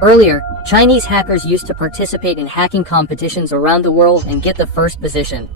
Earlier, Chinese hackers used to participate in hacking competitions around the world and get the first position.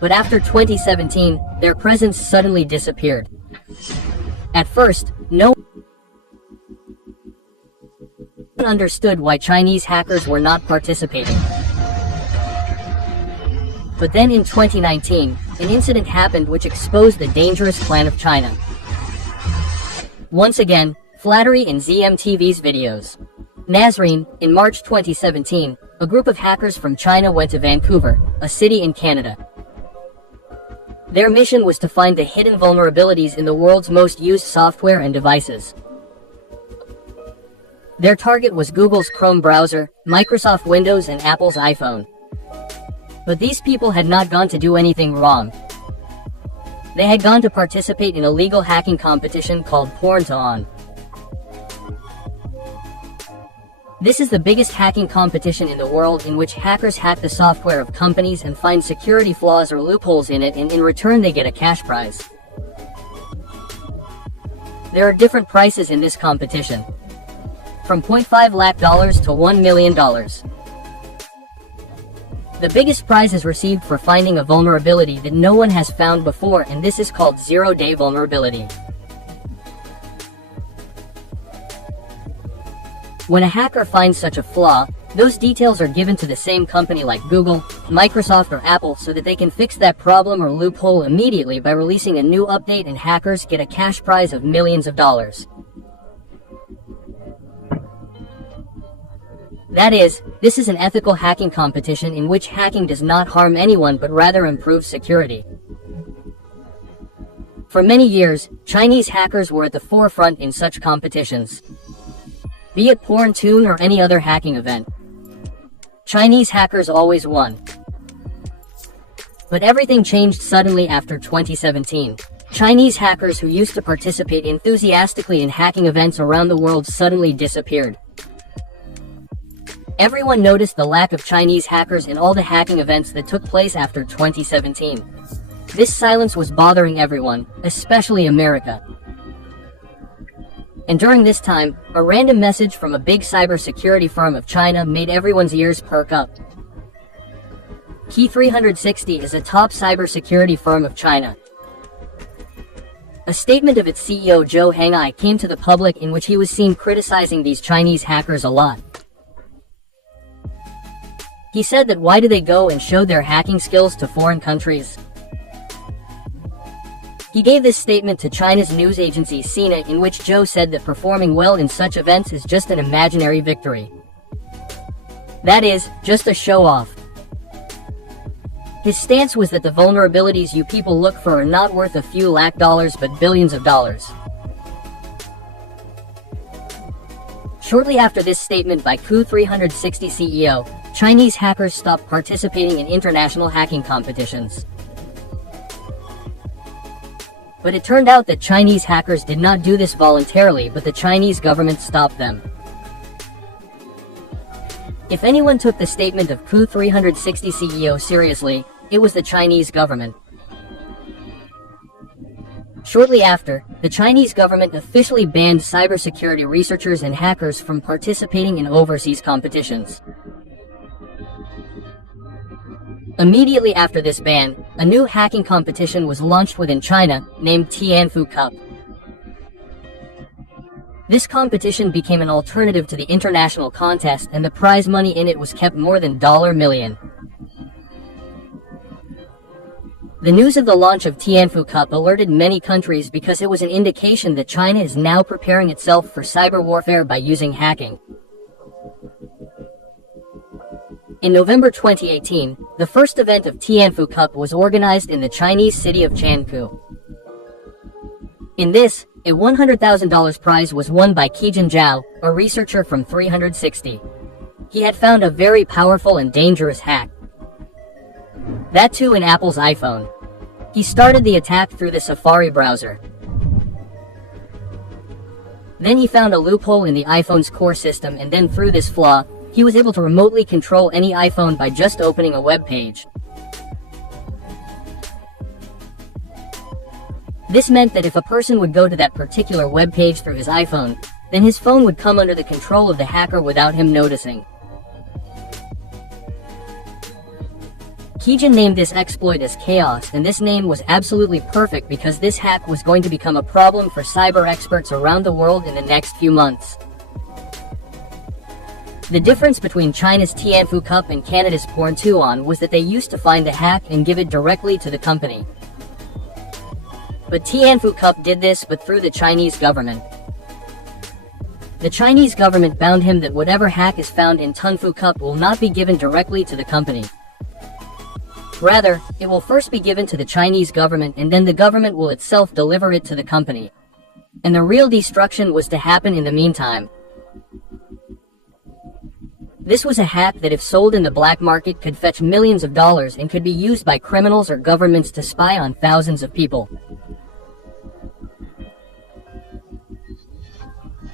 But after 2017, their presence suddenly disappeared. At first, no one understood why Chinese hackers were not participating. But then in 2019, an incident happened which exposed the dangerous plan of China. Once again, flattery in ZMTV's videos. Nazarene, in March 2017, a group of hackers from China went to Vancouver, a city in Canada. Their mission was to find the hidden vulnerabilities in the world's most used software and devices. Their target was Google's Chrome browser, Microsoft Windows, and Apple's iPhone. But these people had not gone to do anything wrong. They had gone to participate in a legal hacking competition called Porn-to-On. This is the biggest hacking competition in the world in which hackers hack the software of companies and find security flaws or loopholes in it, and in return they get a cash prize. There are different prices in this competition, from $0.5 lakh to $1 million. The biggest prize is received for finding a vulnerability that no one has found before, and this is called zero-day vulnerability. When a hacker finds such a flaw, those details are given to the same company like Google, Microsoft, or Apple so that they can fix that problem or loophole immediately by releasing a new update, and hackers get a cash prize of millions of dollars. That is, this is an ethical hacking competition in which hacking does not harm anyone but rather improves security. For many years, Chinese hackers were at the forefront in such competitions. Be it Porn-to-On or any other hacking event, Chinese hackers always won. But everything changed suddenly after 2017. Chinese hackers who used to participate enthusiastically in hacking events around the world suddenly disappeared. Everyone noticed the lack of Chinese hackers in all the hacking events that took place after 2017. This silence was bothering everyone, especially America. And during this time, a random message from a big cybersecurity firm of China made everyone's ears perk up. Key 360 is a top cybersecurity firm of China. A statement of its CEO Zhou Heng'ai came to the public in which he was seen criticizing these Chinese hackers a lot. He said that why do they go and show their hacking skills to foreign countries? He gave this statement to China's news agency Sina, in which Zhou said that performing well in such events is just an imaginary victory. That is, just a show-off. His stance was that the vulnerabilities you people look for are not worth a few lakh dollars but billions of dollars. Shortly after this statement by Key 360 CEO, Chinese hackers stopped participating in international hacking competitions. But it turned out that Chinese hackers did not do this voluntarily, but the Chinese government stopped them. If anyone took the statement of Key 360 CEO seriously, it was the Chinese government. Shortly after, the Chinese government officially banned cybersecurity researchers and hackers from participating in overseas competitions. Immediately after this ban, a new hacking competition was launched within China, named Tianfu Cup. This competition became an alternative to the international contest, and the prize money in it was kept more than $1 million. The news of the launch of Tianfu Cup alerted many countries because it was an indication that China is now preparing itself for cyber warfare by using hacking. In November 2018, the first event of Tianfu Cup was organized in the Chinese city of Chengdu. In this, a $100,000 prize was won by Qijin Zhao, a researcher from 360. He had found a very powerful and dangerous hack. That too in Apple's iPhone. He started the attack through the Safari browser. Then he found a loophole in the iPhone's core system, and then through this flaw, he was able to remotely control any iPhone by just opening a web page. This meant that if a person would go to that particular web page through his iPhone, then his phone would come under the control of the hacker without him noticing. Keijin named this exploit as Chaos, and this name was absolutely perfect because this hack was going to become a problem for cyber experts around the world in the next few months. The difference between China's Tianfu Cup and Canada's Porn2On was that they used to find the hack and give it directly to the company. But Tianfu Cup did this, but through the Chinese government. The Chinese government bound him that whatever hack is found in Tianfu Cup will not be given directly to the company. Rather, it will first be given to the Chinese government, and then the government will itself deliver it to the company. And the real destruction was to happen in the meantime. This was a hack that, if sold in the black market, could fetch millions of dollars and could be used by criminals or governments to spy on thousands of people.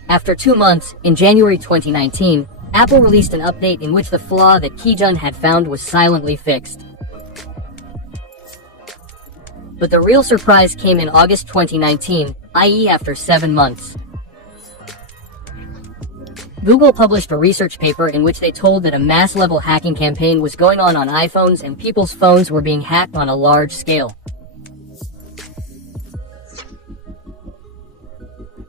After 2 months, in January 2019, Apple released an update in which the flaw that Keijin had found was silently fixed. But the real surprise came in August 2019, i.e. after 7 months. Google published a research paper in which they told that a mass-level hacking campaign was going on iPhones, and people's phones were being hacked on a large scale.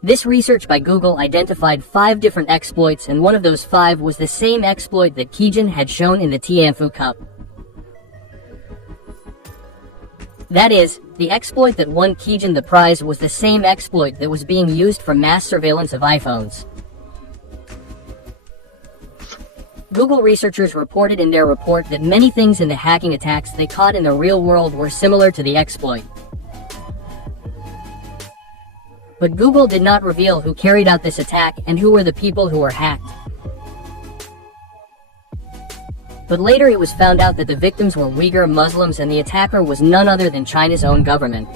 This research by Google identified 5 different exploits, and one of those 5 was the same exploit that Keijin had shown in the Tianfu Cup. That is, the exploit that won Keijin the prize was the same exploit that was being used for mass surveillance of iPhones. Google researchers reported in their report that many things in the hacking attacks they caught in the real world were similar to the exploit. But Google did not reveal who carried out this attack and who were the people who were hacked. But later it was found out that the victims were Uyghur Muslims and the attacker was none other than China's own government.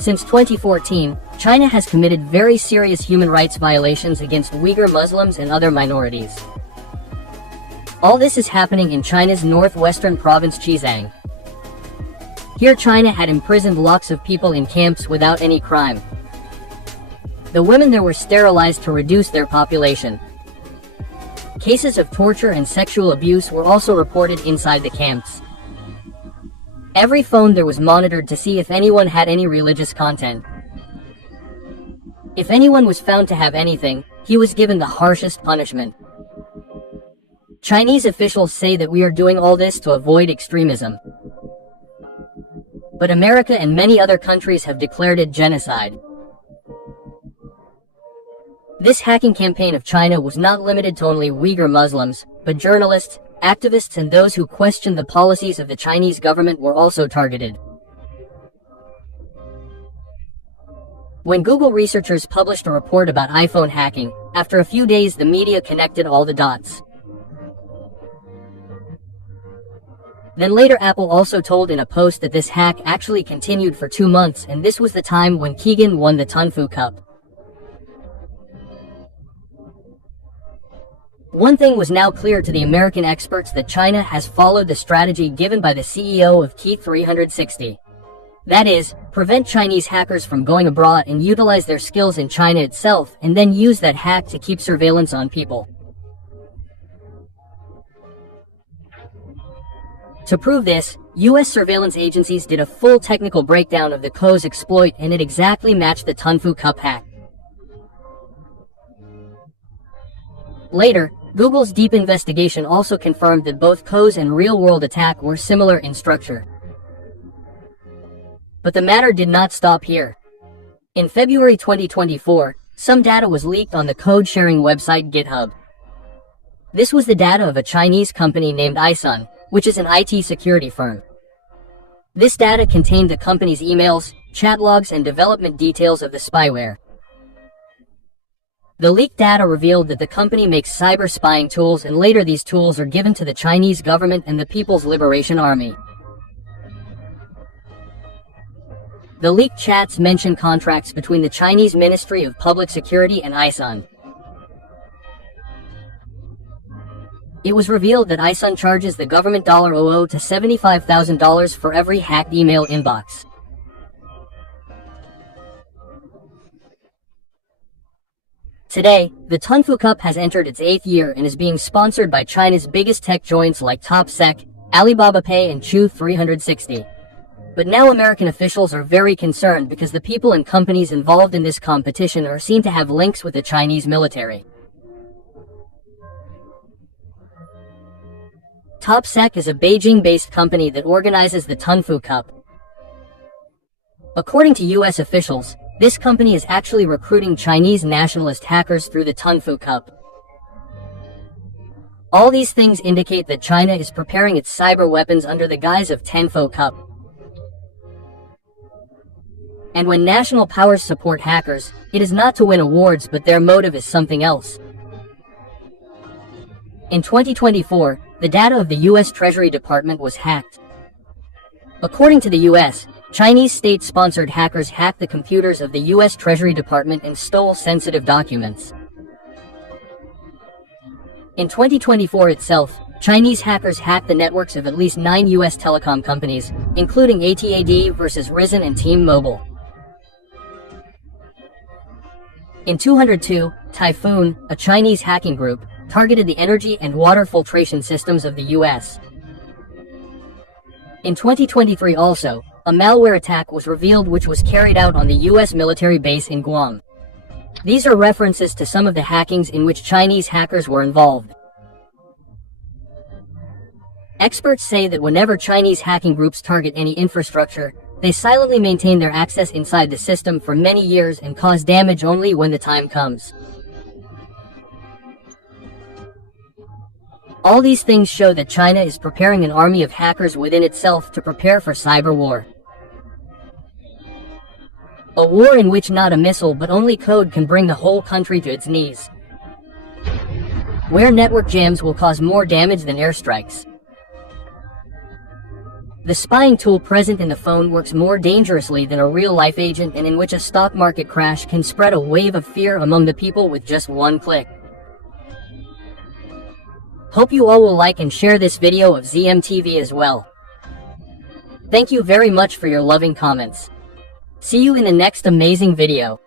Since 2014, China has committed very serious human rights violations against Uyghur Muslims and other minorities. All this is happening in China's northwestern province Xizang. Here China had imprisoned lots of people in camps without any crime. The women there were sterilized to reduce their population. Cases of torture and sexual abuse were also reported inside the camps. Every phone there was monitored to see if anyone had any religious content. If anyone was found to have anything, he was given the harshest punishment. Chinese officials say that we are doing all this to avoid extremism. But America and many other countries have declared it genocide. This hacking campaign of China was not limited to only Uyghur Muslims, but journalists, activists, and those who questioned the policies of the Chinese government were also targeted. When Google researchers published a report about iPhone hacking, after a few days the media connected all the dots. Then later Apple also told in a post that this hack actually continued for 2 months, and this was the time when Keijin won the Tianfu Cup. One thing was now clear to the American experts, that China has followed the strategy given by the CEO of Key 360. That is, prevent Chinese hackers from going abroad and utilize their skills in China itself, and then use that hack to keep surveillance on people. To prove this, US surveillance agencies did a full technical breakdown of the Co's exploit, and it exactly matched the Tianfu Cup hack. Later, Google's deep investigation also confirmed that both Co's and real-world attack were similar in structure. But the matter did not stop here. In February 2024, some data was leaked on the code-sharing website GitHub. This was the data of a Chinese company named iSun, which is an IT security firm. This data contained the company's emails, chat logs, and development details of the spyware. The leaked data revealed that the company makes cyber spying tools, and later these tools are given to the Chinese government and the People's Liberation Army. The leaked chats mention contracts between the Chinese Ministry of Public Security and iSun. It was revealed that iSun charges the government $00 to $75,000 for every hacked email inbox. Today, the Tunfu Cup has entered its 8th year and is being sponsored by China's biggest tech giants like TopSec, Alibaba Pay and Chew360. But now American officials are very concerned because the people and companies involved in this competition are seen to have links with the Chinese military. TopSec is a Beijing-based company that organizes the Tunfu Cup. According to US officials, this company is actually recruiting Chinese nationalist hackers through the Tunfu Cup. All these things indicate that China is preparing its cyber weapons under the guise of Tunfu Cup. And when national powers support hackers, it is not to win awards, but their motive is something else. In 2024, the data of the US Treasury Department was hacked. According to the US, Chinese state-sponsored hackers hacked the computers of the US Treasury Department and stole sensitive documents. In 2024 itself, Chinese hackers hacked the networks of at least 9 US telecom companies, including ATAD versus Risen and T-Mobile. In 2002, Typhoon, a Chinese hacking group, targeted the energy and water filtration systems of the US. In 2023 also, a malware attack was revealed which was carried out on the US military base in Guam. These are references to some of the hackings in which Chinese hackers were involved. Experts say that whenever Chinese hacking groups target any infrastructure, they silently maintain their access inside the system for many years and cause damage only when the time comes. All these things show that China is preparing an army of hackers within itself to prepare for cyber war. A war in which not a missile but only code can bring the whole country to its knees. Where network jams will cause more damage than airstrikes. The spying tool present in the phone works more dangerously than a real-life agent, and in which a stock market crash can spread a wave of fear among the people with just one click. Hope you all will like and share this video of ZMTV as well. Thank you very much for your loving comments. See you in the next amazing video.